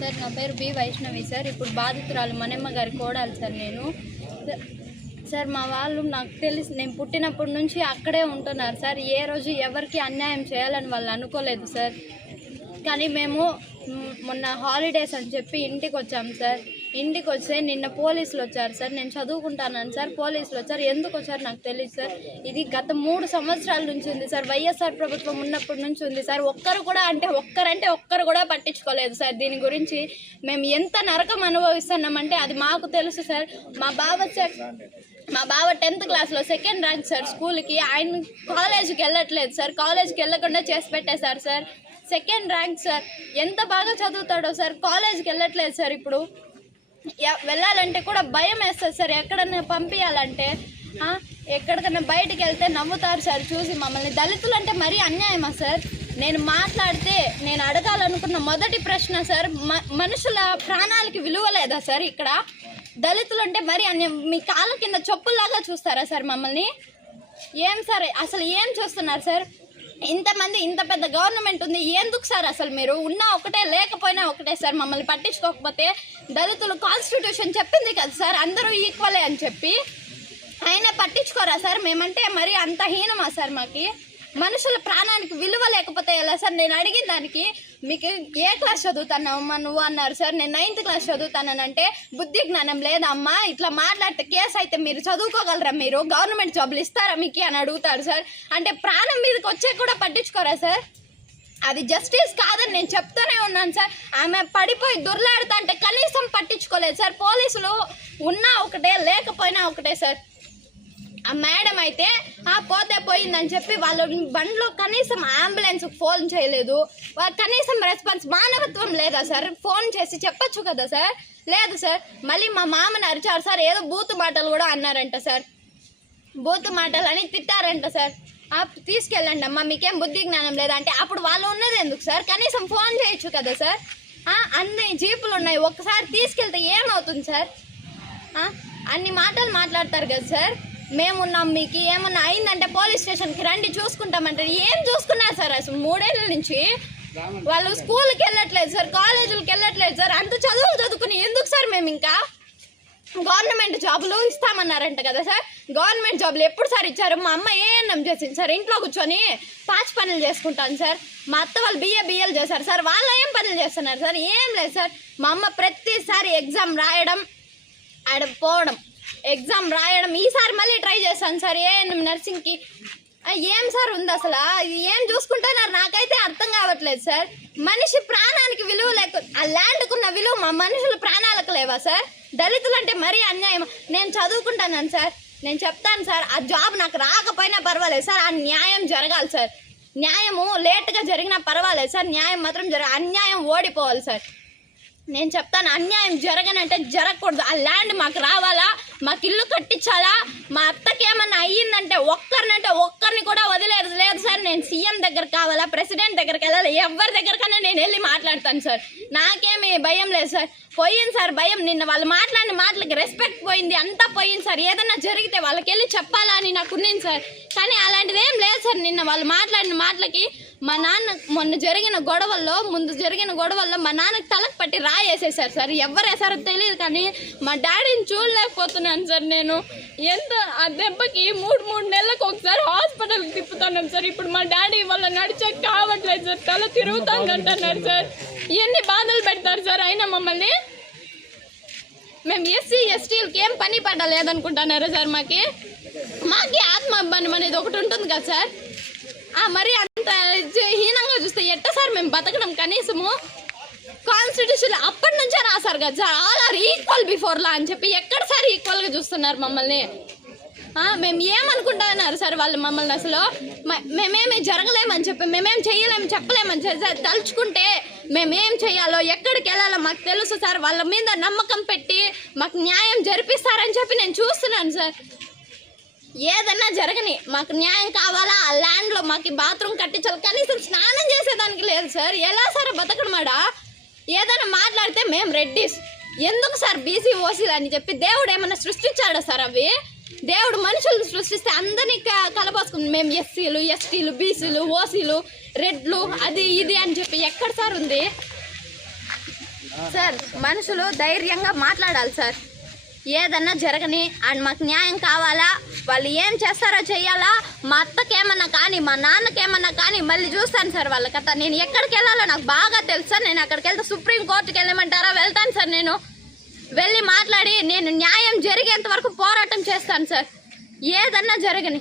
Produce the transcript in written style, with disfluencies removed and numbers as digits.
Sir నా పేరు B Vaishnavi sir. ఇప్పుడు బాధితురాలు మనమ్మ గారి కోడాలి సార్ నేను. సార్ మా వాళ్ళు నాకు తెలిసి నేను పుట్టినప్పటి నుంచి అక్కడే ఉంటున్నారు సార్. ఏ రోజు ఎవరికి అన్యాయం చేయాలని వాళ్ళు అనుకోలేదు సార్. కానీ మేము మొన్న హాలిడేస్ అని చెప్పి ఇంటికి వచ్చాము సార్. ఇంటికి వస్తే నిన్న పోలీసులు వచ్చారు సార్. నేను చదువుకుంటాను సార్. పోలీసులు వచ్చారు. ఎందుకు వచ్చారు నాకు తెలియదు సార్. ఇది గత 3 సంవత్సరాల నుంచి ఉంది సార్. వైఎస్ఆర్ ప్రభుత్వం ఉన్నప్పటి నుంచి ఉంది సార్. ఒక్కరు కూడా పట్టించుకోలేదు సార్. దీని గురించి మేము ఎంత నరకం అనుభవిస్తున్నామంటే అది మాకు తెలుసు సార్. మా బావ 10th క్లాస్లో 2nd ర్యాంక్ సార్ స్కూల్కి. ఆయన కాలేజీకి వెళ్ళట్లేదు సార్. కాలేజీకి వెళ్ళకుండా చేసి పెట్టేశారు సార్. 2nd rank sir. ఎంత బాగా చదువుతాడో సార్. కాలేజీకి వెళ్ళట్లేదు సార్. ఇప్పుడు వెళ్ళాలంటే కూడా భయం వేస్తుంది సార్. ఎక్కడన్నా పంపించాలంటే ఎక్కడికన్నా బయటికి వెళ్తే నవ్వుతారు సార్ చూసి మమ్మల్ని. దళితులు అంటే మరీ అన్యాయమా సార్? నేను మాట్లాడితే నేను అడగాలనుకున్న మొదటి ప్రశ్న సార్, మనుషుల ప్రాణాలకి విలువ లేదా సార్? ఇక్కడ దళితులు అంటే మరీ అన్యాయం. మీ కాళ్ళ కింద చెప్పుల్లాగా చూస్తారా సార్ మమ్మల్ని? ఏం సార్ అసలు ఏం చూస్తున్నారు సార్? ఇంతమంది ఇంత పెద్ద గవర్నమెంట్ ఉంది, ఎందుకు సార్ అసలు మీరు ఉన్నా ఒకటే లేకపోయినా ఒకటే సార్? మమ్మల్ని పట్టించుకోకపోతే దళితులు కాన్స్టిట్యూషన్ చెప్పింది కదా సార్ అందరూ ఈక్వలే అని చెప్పి, అయినా పట్టించుకోరా సార్? మేమంటే మరి అంత హీనమా సార్? మాకి మనుషుల ప్రాణానికి విలువ లేకపోతే ఎలా సార్? నేను అడిగిన దానికి మీకు ఏ క్లాస్ చదువుతానమ్మా నువ్వు అన్నారు సార్. నేను 9th క్లాస్ చదువుతానంటే బుద్ధి జ్ఞానం లేదమ్మా, ఇట్లా మాట్లాడితే కేసు అయితే మీరు చదువుకోగలరా? మీరు గవర్నమెంట్ జాబులు ఇస్తారా మీకు అని అడుగుతారు సార్. అంటే ప్రాణం మీదకి వచ్చే కూడా పట్టించుకోరా సార్? అది జస్టిస్ కాదని నేను చెప్తూనే ఉన్నాను సార్. ఆమె పడిపోయి దొర్లాడుతా అంటే కనీసం పట్టించుకోలేదు సార్. పోలీసులు ఉన్నా ఒకటే లేకపోయినా ఒకటే సార్. ఆ మేడం అయితే పోతే పోయిందని చెప్పి వాళ్ళ బండ్లో కనీసం అంబులెన్స్ ఫోన్ చేయలేదు. కనీసం రెస్పాన్స్ మానవత్వం లేదా సార్? ఫోన్ చేసి చెప్పచ్చు కదా సార్? లేదు సార్. మళ్ళీ మా మామని అరిచారు సార్. ఏదో బూతు మాటలు కూడా అన్నారంట సార్. బూతు మాటలు అని తిట్టారంట సార్. తీసుకెళ్ళండి అమ్మా, మీకేం బుద్ధి జ్ఞానం లేదంటే అప్పుడు వాళ్ళు ఉన్నది ఎందుకు సార్? కనీసం ఫోన్ చేయొచ్చు కదా సార్? అన్ని జీపులు ఉన్నాయి, ఒక్కసారి తీసుకెళ్తే ఏమవుతుంది సార్? అన్ని మాటలు మాట్లాడతారు కదా సార్. మేమున్నాం, మీకు ఏమన్నా అయిందంటే పోలీస్ స్టేషన్కి రండి చూసుకుంటామంటే ఏం చూసుకున్నారు సార్? అసలు 3 ఏళ్ళ నుంచి వాళ్ళు స్కూల్కి వెళ్ళట్లేదు సార్, కాలేజీలకు వెళ్ళట్లేదు సార్. అంత చదువుకుని ఎందుకు సార్? మేము ఇంకా గవర్నమెంట్ జాబులు ఇస్తామన్నారంట కదా సార్. గవర్నమెంట్ జాబులు ఎప్పుడు సార్ ఇచ్చారు? మా అమ్మ ఏఎన్ఎం చేసింది సార్. ఇంట్లో కూర్చొని పాచి పనులు చేసుకుంటాను సార్. మా అత్త వాళ్ళు బిఏలు చేశారు సార్. వాళ్ళు ఏం పనులు చేస్తున్నారు సార్? ఏం లేదు సార్. మా అమ్మ ప్రతిసారి ఎగ్జామ్ రాయడం, పోవడం, ఎగ్జామ్ రాయడం. ఈసారి మళ్ళీ ట్రై చేస్తాను సార్ ఏఎన్ఎం నర్సింగ్కి. ఏం సార్ ఉంది అసలు? ఏం చూసుకుంటున్నారు నాకైతే అర్థం కావట్లేదు సార్. మనిషి ప్రాణానికి విలువ లేక ఆ ల్యాండ్కున్న విలువ మా మనుషుల ప్రాణాలకు లేవా సార్? దళితులు అంటే మరీ అన్యాయం. నేను చదువుకుంటాను సార్. నేను చెప్తాను సార్, ఆ జాబ్ నాకు రాకపోయినా పర్వాలేదు సార్. ఆ న్యాయం జరగాలి సార్. న్యాయము లేట్గా జరిగినా పర్వాలేదు సార్. న్యాయం మాత్రం అన్యాయం ఓడిపోవాలి సార్. నేను చెప్తాను, అన్యాయం జరగనంటే జరగకూడదు. ఆ ల్యాండ్ మాకు రావాలా, మాకు ఇల్లు కట్టించాలా. మా అత్తకి ఏమన్నా అయ్యిందంటే ఒక్కరిని కూడా వదిలేదు లేదు సార్. నేను సీఎం దగ్గర కావాలా, ప్రెసిడెంట్ దగ్గరికి వెళ్ళాలి, ఎవరి దగ్గరకన్నా నేను వెళ్ళి మాట్లాడతాను సార్. నాకేమీ భయం లేదు సార్. పోయింది సార్ భయం. నిన్న వాళ్ళు మాట్లాడిన మాటలకి రెస్పెక్ట్ పోయింది, అంతా పోయింది సార్. ఏదన్నా జరిగితే వాళ్ళకి వెళ్ళి చెప్పాలా అని నాకు ఉన్నింది సార్. కానీ అలాంటిది ఏం లేదు సార్. నిన్న వాళ్ళు మాట్లాడిన మాటలకి మా నాన్న ముందు జరిగిన గొడవల్లో మా నాన్నకి తలకు పట్టి రాయేసేసారు సార్. ఎవరు వేసారో తెలియదు కానీ మా డాడీని చూడలేకపోతున్నాను సార్. నేను ఎంత ఆ దెబ్బకి 3 నెలలకు ఒకసారి హాస్పిటల్కి తిప్పుతున్నాను సార్. ఇప్పుడు మా డాడీ వాళ్ళ నడిచే కావట్లేదు సార్. తల తిరుగుతాందంటున్నారు సార్. ఎన్ని బాధలు పెడతారు సార్ అయినా మమ్మల్ని. మేము ఎస్సీ ఎస్టీలకి ఏం పని పడలేదనుకుంటున్నారా సార్? మాకి ఆత్మాభిమానం అనేది ఒకటి ఉంటుంది కదా సార్. మరి అంత హీనంగా చూస్తే ఎట్ట సార్ మేము బతకడం? కనీసము కాన్స్టిట్యూషన్ అప్పటి నుంచే రాశారు కదా sir, all are equal before law అని చెప్పి. ఎక్కడ సార్ ఈక్వల్గా చూస్తున్నారు మమ్మల్ని? మేము ఏమనుకుంటున్నారు సార్ వాళ్ళు మమ్మల్ని? అసలు మేమేమి జరగలేమని చెప్పి, మేమేం చెయ్యలేము చెప్పలేమని సార్. తలుచుకుంటే మేమేం చేయాలో, ఎక్కడికి వెళ్ళాలో మాకు తెలుసు సార్. వాళ్ళ మీద నమ్మకం పెట్టి మాకు న్యాయం జరిపిస్తారని చెప్పి నేను చూస్తున్నాను సార్. ఏదన్నా జరగని మాకు న్యాయం కావాలా. ఆ ల్యాండ్లో మాకు బాత్రూమ్ కట్టించాలి, కనీసం స్నానం చేసేదానికి లేదు సార్. ఎలా సార్ బతకడమాడా? ఏదైనా మాట్లాడితే మేము రెడ్డిస్, ఎందుకు సార్ బీసీ ఓసీలు అని చెప్పి దేవుడు ఏమన్నా సృష్టించాడా సార్? అవి దేవుడు మనుషులను సృష్టిస్తే అందరినీ కలపోసుకుంది. మేము ఎస్సీలు ఎస్టీలు బీసీలు ఓసీలు రెడ్లు అది ఇది అని చెప్పి ఎక్కడ సార్ ఉంది? సార్ మనుషులు ధైర్యంగా మాట్లాడాలి సార్. ఏదన్నా జరగని అండ్ మాకు న్యాయం కావాలా, వాళ్ళు ఏం చేస్తారో చెయ్యాలా. మా అత్తకేమన్నా కానీ మా నాన్నకేమన్నా కానీ మళ్ళీ చూస్తాను సార్ వాళ్ళ కథ. నేను ఎక్కడికి వెళ్ళాలో నాకు బాగా తెలుసు సార్. నేను అక్కడికి వెళ్తే సుప్రీంకోర్టుకి వెళ్ళమంటారా, వెళ్తాను సార్. నేను వెళ్ళి మాట్లాడి నేను న్యాయం జరిగేంత వరకు పోరాటం చేస్తాను సార్. ఏదన్నా జరగని.